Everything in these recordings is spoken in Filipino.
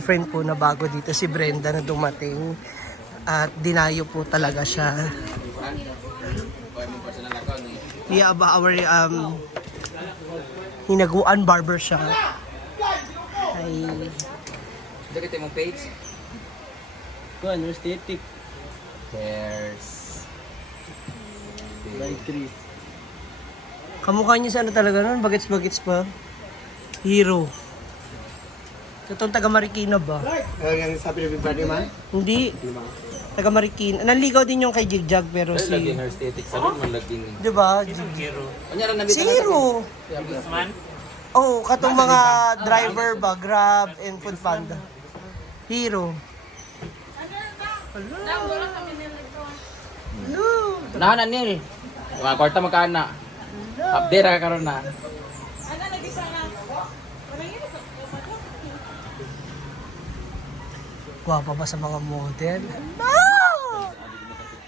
Friend po na bago dito si Brenda na dumating at dinayo po talaga siya. Yeah, about our hinaguan barber shop. Ay. Ito kita mong page? Kuan, aesthetic. Hairs. By Chris. Kamukha niya sa ano talaga nun? Bagets-bagets pa. Hero. Totoong taga Marikina ba? Yung sabi ni Bibani man? Hindi. Taga Marikina. Nanligaw din yung kay Jigjag pero Pero laging si... hair aesthetic. Sabi man laging... Diba? Kanya lang Si Hero. Oh, katong mga driver ba? Grab and Food Panda. Hero. Hello. Unahan na Nil. Mga kwarta magkana. Update ka karon na. Gwapa ba sa mga model? No!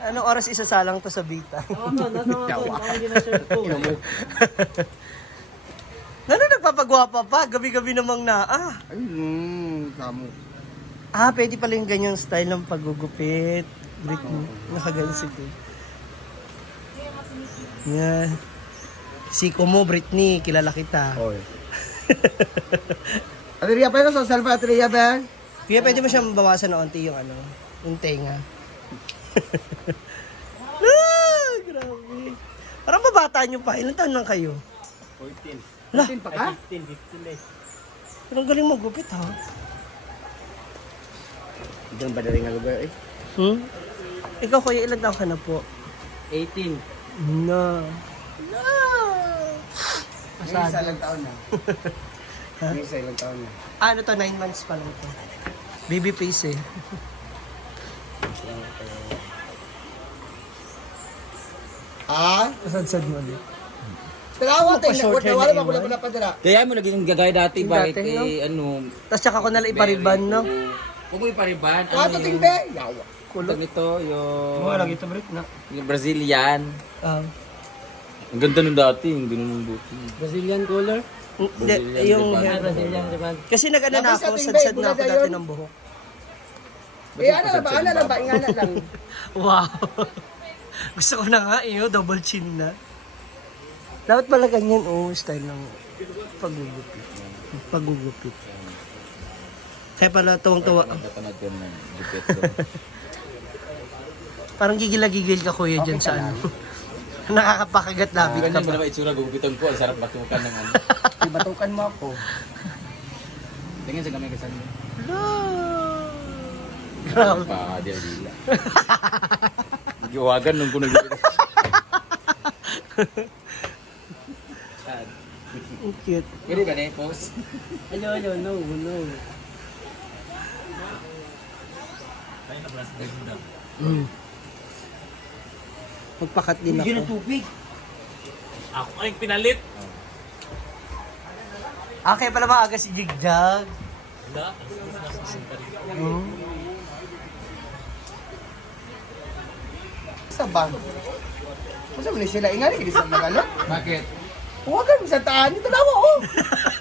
Anong oras isasalang to sa Bita? Ano nagpapagwapa pa? Gabi-gabi namang na. Kamo. Pwede pala yung ganyang style ng paggugupit. Britney. Nakagaling si Britney. Yan. Siko mo, Britney. Kilala kita. Oy. Atriya pa yun sa selfie, Atriya ba? Kaya pwede mo siyang bawasan na onti yung ano, yung tenga. Grabe. Parang babata nyo pa. Ilan taon lang kayo? 14. Lah. 15 pa ka? 15 eh. Pero ang galing magupit ha. Diyan ba na rin ang lugar eh? Ikaw kuya, ilan taon ka na po? 18. No. May isa lang taon na. May isa lang taon na. Ano to, 9 months pa lang to. Baby face eh. Kasad-sad mo ulit. Tarawa tayo na, Pa-short hair wala na ba iwan? kula pa dira? Kaya mo naging gagay dati. Yung Bakit dati, no? ano... Tapos tsaka ko nalang ipariban, no? Kung mo ipariban, Wato yung... tingbe. Yawa. Kulot nito, yung... ito Brit na. Yung Brazilian. Ah. Ang ganda nung dati, yung ganun ng buti. Brazilian color? Hindi, yung hair. Brazilian ribbon. Kasi nag-ano na Tapos ako, sa sad-sad tingbe, na ako bulaga dati yun. ng buhok. Ano na ba? Ingana lang. Wow. Gusto ko na nga double chin na. Dapat pala ganyan, style ng paggugupit. Paggugupit. Kaya pala tuwang-tuwa. Napanood ko ng gupit. Parang gigil-gigil ka kuya dyan sa ano. Nakakapakagat labi ka Ganyan ba ba? naman itsura gugupitan ko? Ang sarap batukan ng ano. Ibatukan mo ako. Tingnan sa gamay kasama. Grabe. Pa, dila. Giwagan nung kuno gupit. Ang cute. Pwede ba na pose? No. Magpakat din ako. tubig. Ako ang pinalit. Kaya pala maaga si Jigjag. Wala. Sa bang. Masa mo sila ingani di sa magalo? Bakit? Huwag ka sa taan. Ito na ako.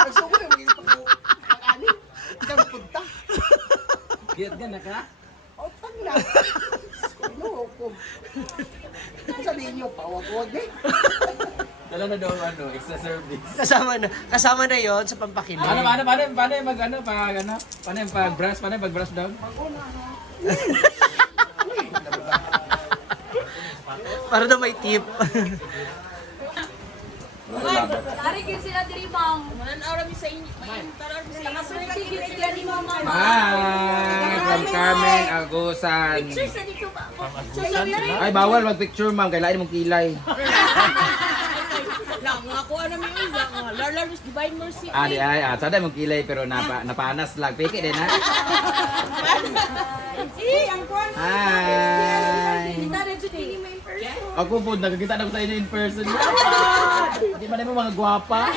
Nagsubo na magiging pag ani. Ikaw punta. Kiyat ka na ka? Otang na. Ano ko? Kung sabihin niyo, pawag-wag eh. Dala na daw ano, extra service. Kasama na yon sa pampakilig. Paano yung mag ano, paano yung pag-brush down? Para na may tip. Dari gid sila diri ma'am. Manan aura mi sa inyo. Tarar mi sa inyo. Nakaswerte gid sila ni mama. Hi! From Carmen Agusan. Pictures na dito ba? Ay, bawal mag-picture ma'am, kailangan mong kilay. Lang nga ko ano mi uy lang. Larlarus divine mercy. Sada mong kilay pero napanas lang. Peke din ha? Ang kuan. Hi! Kita rin jud ni may person. Ako po, nagkikita na ko tayo in person. Hindi man mo mga gwapa.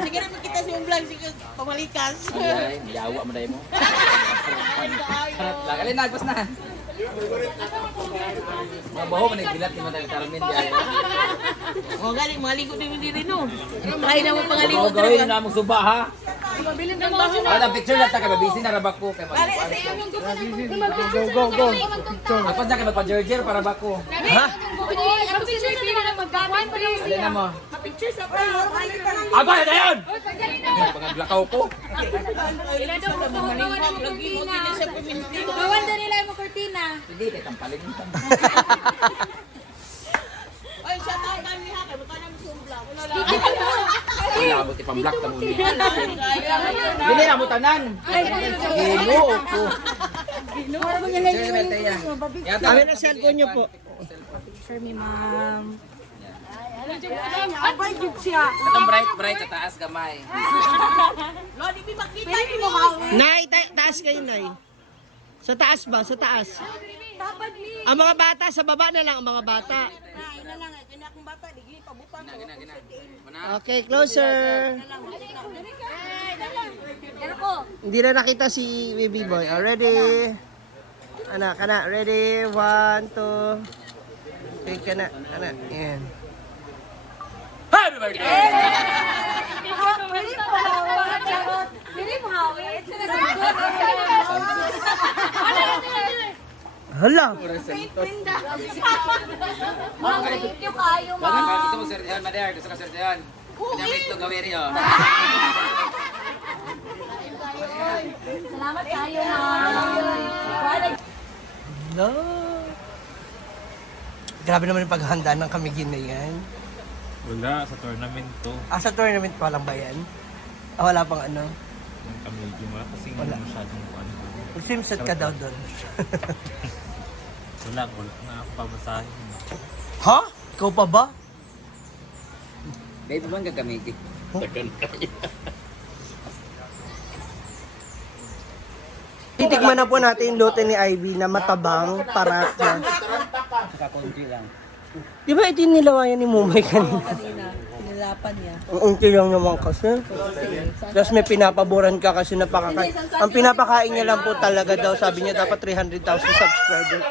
Sige ra makita sa yung vlog sige pamalikas. Ay, yawa mo dahil mo. Harap lang. Alin, nagpas na. Mabaho man nagbilat ni Madam Carmen di ay. O galing maligo din diri no. Ay na mo pangaligo Gawin na mong suba ha. Wala picture lang ta kay busy na rabak ko kay mag. Go. Ako na kay magpa-jerjer para bako. Ha? Dali na mo. Aba na yan. Pangaglakaw ko. Gawan na nila yung kurtina. Hindi kay tampalin mo. Wala mo ti pamblock ta mo. Dili na mo tanan. Gino ko. Kami na cellphone niyo po. Atong bright sa taas gamay. Nay, taas kayo, Nay. Sa taas ba? Sa taas. Ang mga bata, sa baba na lang ang mga bata. Okay, closer. Hindi na nakita si baby boy. Ready? Anak, ready? 1, 2. Okay, anak. Yan. Happy birthday. Hala! Thank you kayo, Wala ma'am. ka gusto mo sertihan, Mader. Gusto ka sertihan. Pinamit to gawin yun. Salamat kayo, ma'am. No. Grabe naman yung paghahanda ng kamigin na yan. Wala, sa tournament to. Sa tournament pa lang ba yan? Wala pang ano? Yung kamigi mo kasi Wala. masyadong ano. Swimsuit ka daw doon. Wala na ako pabasahin. Ha? Ikaw pa ba? Baby, bang gagamiti? Titikman na po natin yung lote ni Ivy na matabang para na. Kakunti lang. Di ba ito yung nilawayan ni Mumay kanina? Nilapan niya. Ang unti lang naman kasi. Tapos may pinapaboran ka kasi napakakain. Ang pinapakain niya lang po talaga daw, sabi niya dapat 300,000 subscribers.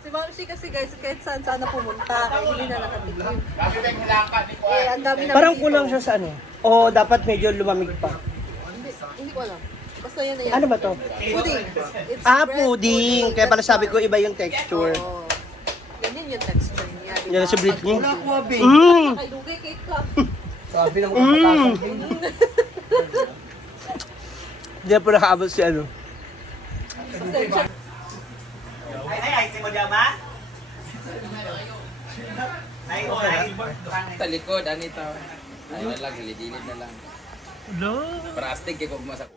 Si Ma'am Shi kasi guys, kahit saan sana pumunta, hindi na nakatikim. Eh, ang dami na Parang kulang siya sa ano. O dapat medyo lumamig pa. Hindi ko alam. Basta yan na yan. Ano ba to? Pudding. It's bread Pudding. Kaya pala sabi ko iba yung texture. Oh. Ganyan yung texture niya. Yan na si Britney. Wala ko, abi. Kay Lugay, cake cup. Sabi ng kapatasan. Hindi na po nakaabot si ano. Sa likod, anito. Ay, wala, gilid-gilid na lang. Para astig kay kung masak.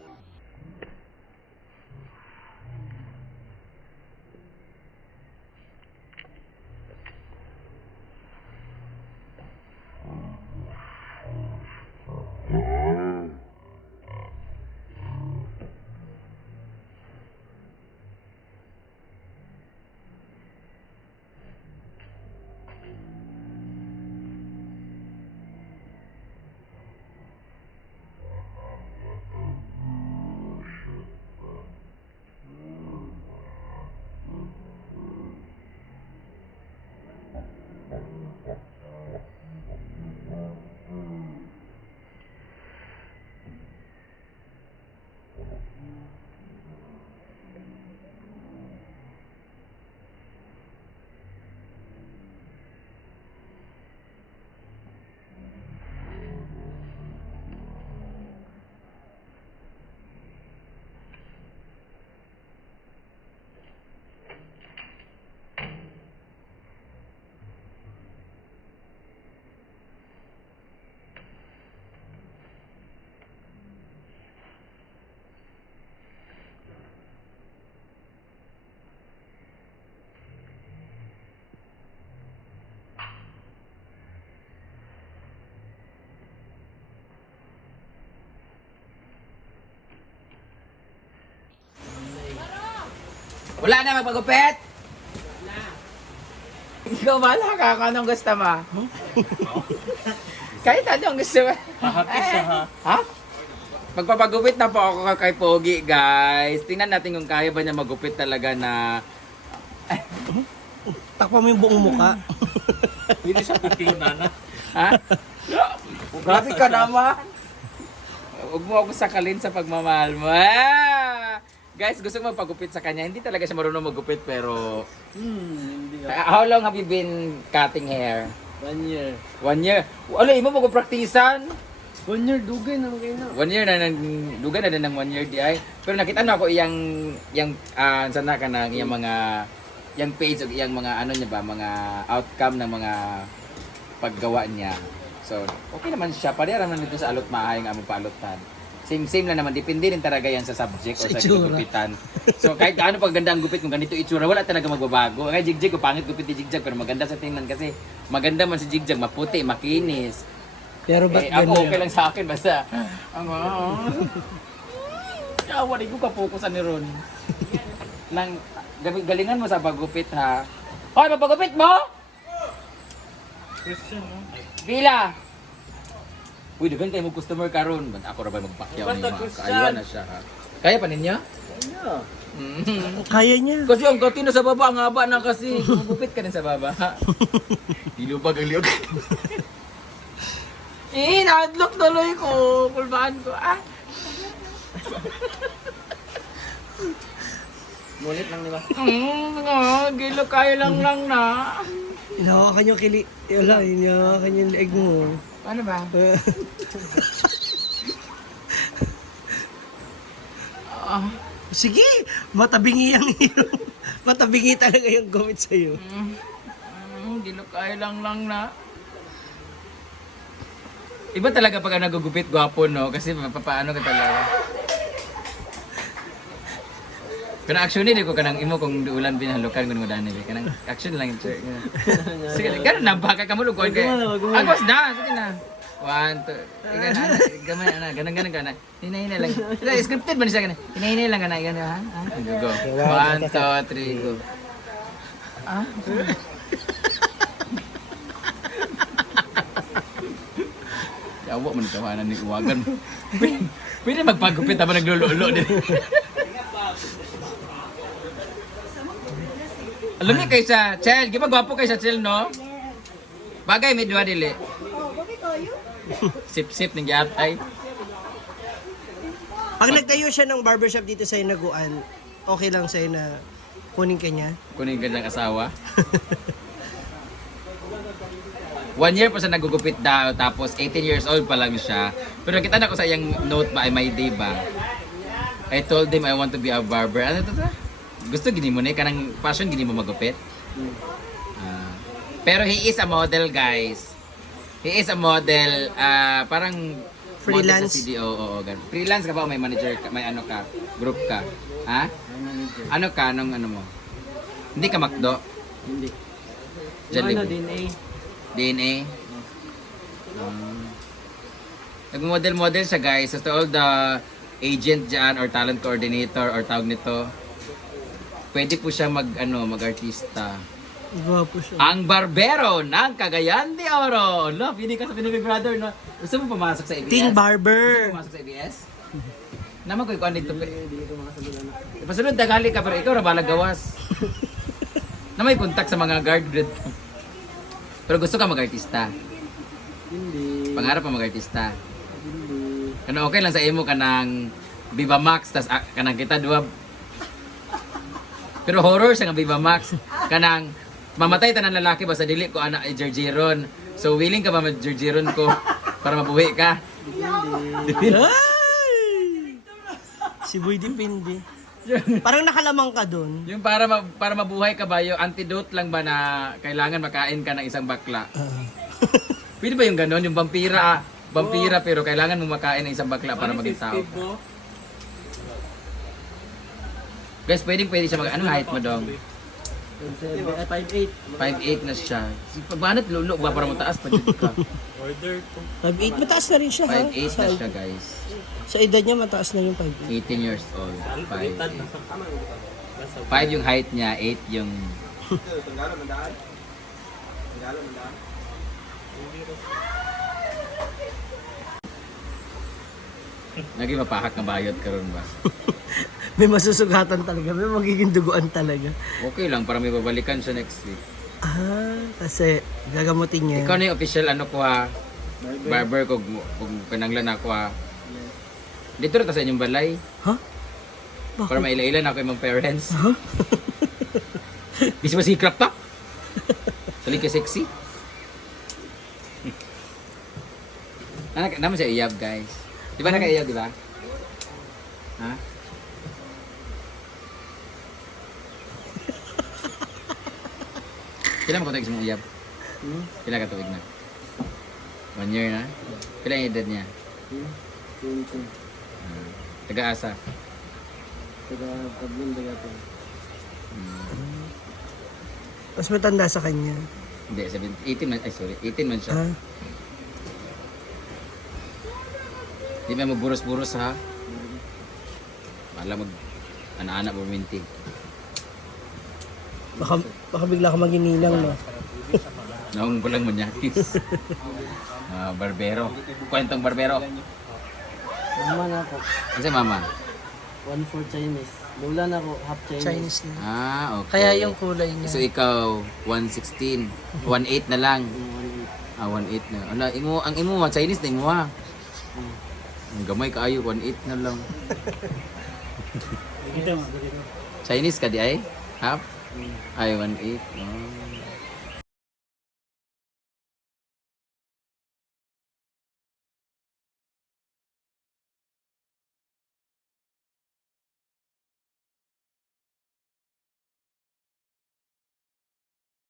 Wala na magpagupit? Wala. Ikaw bahala ka kung anong gusto mo. Kahit anong gusto mo. Happy siya ha. Ha? Magpapagupit na po ako kay Pogi, guys. Tingnan natin kung kaya ba niya magupit talaga na... Takpa mo yung buong muka. Hindi siya titiyo na. Ha? Grabe ka naman. Huwag mo ako sakalin sa pagmamahal mo. Ah! Guys, gusto ko magpagupit sa kanya. Hindi talaga siya marunong magupit pero... How long have you been cutting hair? 1 year. 1 year? Ano, imo mo praktisan? 1 year, dugay na kayo na. 1 year na nang duga na din ng 1 year di ay. Pero nakita na ako iyang sana ka na iyang mga yang page o iyang mga ano niya ba, mga outcome ng mga paggawa niya. So, okay naman siya. Pareha naman dito sa alot maahay nga among paalutan. Same lang naman. Depende rin talaga yan sa subject o sa gupitan. So, kahit gaano pag ganda ang gupit, kung ganito itsura, wala talaga magbabago. Kaya Jigjig, ko pangit gupit ni Jigjag, pero maganda sa tingnan kasi maganda man si Jigjag, maputi, makinis. Pero ba't Ako okay lang sa akin, basta. Yawa, di ko kapokusan ni Ron. Nang, galingan mo sa paggupit ha. Hoy, mapagupit mo! Bila! Uy, dagan kayo mo customer karon. Ba't ako ra ba magpakyaw ni Ma? Kaayuan na siya ha. Kaya pa ninyo? Kaya niya. Kasi ang katino sa baba, ang haba na kasi. Gupit ka din sa baba. Ilubag ang liog. Nahadlok tuloy ko. Kulbaan ko. Ah. Mulit lang nila. Gilo kayo lang na. Hinawakan yung kili. Wala, hinawakan yung leeg mo. Ano ba? Sige, matabingi ang iyo. Matabingi talaga yung gumit sa'yo. Gilo kayo lang na. Iba talaga pag nagugupit, gwapo no? Kasi papaano ka talaga. Kana actually di ko kanang imo kung duulan binahalukan kun mo dani kanang action lang sir. Sige, kana nabaka ka mo lugon kay. Agos na, sige na. 1 2. Igan na, gamay na, ganang ka na. Hinay lang. Scripted man siya kana. Hinay lang kana ganun ha. Go. 1 2 3 go. Ah. Yawa man kawanan ni uwagan. Pwede magpagupit habang naglululo din. Alam niyo kay sa Chel, di ba gwapo kay sa Chel, no? Bagay may duwa dili. Oh, bakit kayo? Sip-sip ng giatay. Pag nagtayo siya ng barbershop dito sa Inaguan, okay lang sa'yo na kunin ka niya? Kunin ka ng asawa. 1 year pa siya nagugupit daw, tapos 18 years old pa lang siya. Pero nakita na ko sa iyang note ba, ay may day ba? I told him I want to be a barber. Ano to? Gusto gini mo na kanang passion gini mo magupit. Pero he is a model, guys. He is a model, parang Freelance? model sa CDO. Oo, ganun. Freelance ka ba o may manager ka, may ano ka, group ka? Ha? Ano ka, anong ano mo? Hindi ka McDo? Hindi. Jollibee? DNA. DNA? Nag-model-model siya, guys. So to all the agent dyan or talent coordinator or tawag nito, pwede po siya mag-artista. Gwapo siya. Ang barbero ng Cagayan de Oro. Love, hindi ka sa Big Brother, no? Gusto mo pumasok sa ABS? Ting Gusto barber. mo pumasok sa ABS? Naman ko ikaw dito. Pasunod dagali ka, pero ikaw rabalag gawas. Na may contact sa mga guard grid. Pero gusto ka mag-artista? Hindi. Pangarap pa mag-artista? Hindi. Kano okay lang sa imo kanang Viva Max, tas kanang kita duwa. Pero horror siya nga Viva Max. Kanang mamatay tanan lalaki basta dili ko anak Jerjeron. So willing ka ba mag-Jerjeron ko para mabuhi ka? Ay! Si Boy depende. Parang nakalamang ka doon. Yung para mabuhay ka ba, yung antidote lang ba na kailangan makain ka ng isang bakla? Pwede ba yung ganon? Yung vampira pero kailangan mo makain ng isang bakla para maging tao. Guys, pwede siya anong height mo dong? 5'8". 5'8 na siya. Pagbanat lulo ba para mataas pa dito ka? Order to. 5'8", mataas na rin siya ha. 5'8 na siya, guys. Sa edad niya, mataas na yung 5'8". 18 years old. 5'8. 5 yung height niya, 8 yung... Naging mapahak na bayot karon ba? May masusugatan talaga. May magiging duguan talaga. Okay lang para may babalikan siya next week. Kasi gagamutin niya. Ikaw na yung official ano ko ha. Barber kung pinanglan ako ha. Dito rin ta sa inyong balay. Ha? Para maila-ilan ako yung mga parents. Bisa ba si crop top? Sali ka sexy. Naman siya iyab guys. Di ba naka-iyab, di ba? Ha? Kailan mo katuig sa mong iyab? Kailan katuig na? 1 year na? Kailan yung edad niya? Taga-asa? Mas matanda sa kanya. Hindi, 18 man, ay sorry, 18 man siya. Ha? Hindi mo magburos-buros ha. Wala mag anak-anak buminti. Baka bigla ka magininang, no? Naong ko lang manyatis. Barbero. Kwentong barbero. Mama na ako. Kasi mama? 1 for Chinese. Lula na ako, half Chinese na. Okay. Kaya yung kulay niya. So ikaw, 116. 1.8 na lang. 1.8 na. Ala, ang imo ha, Chinese na imo ha. Ang gamay kaayo, 1.8 na lang. Chinese ka di ay? Half? Ay, 1.8. Oh.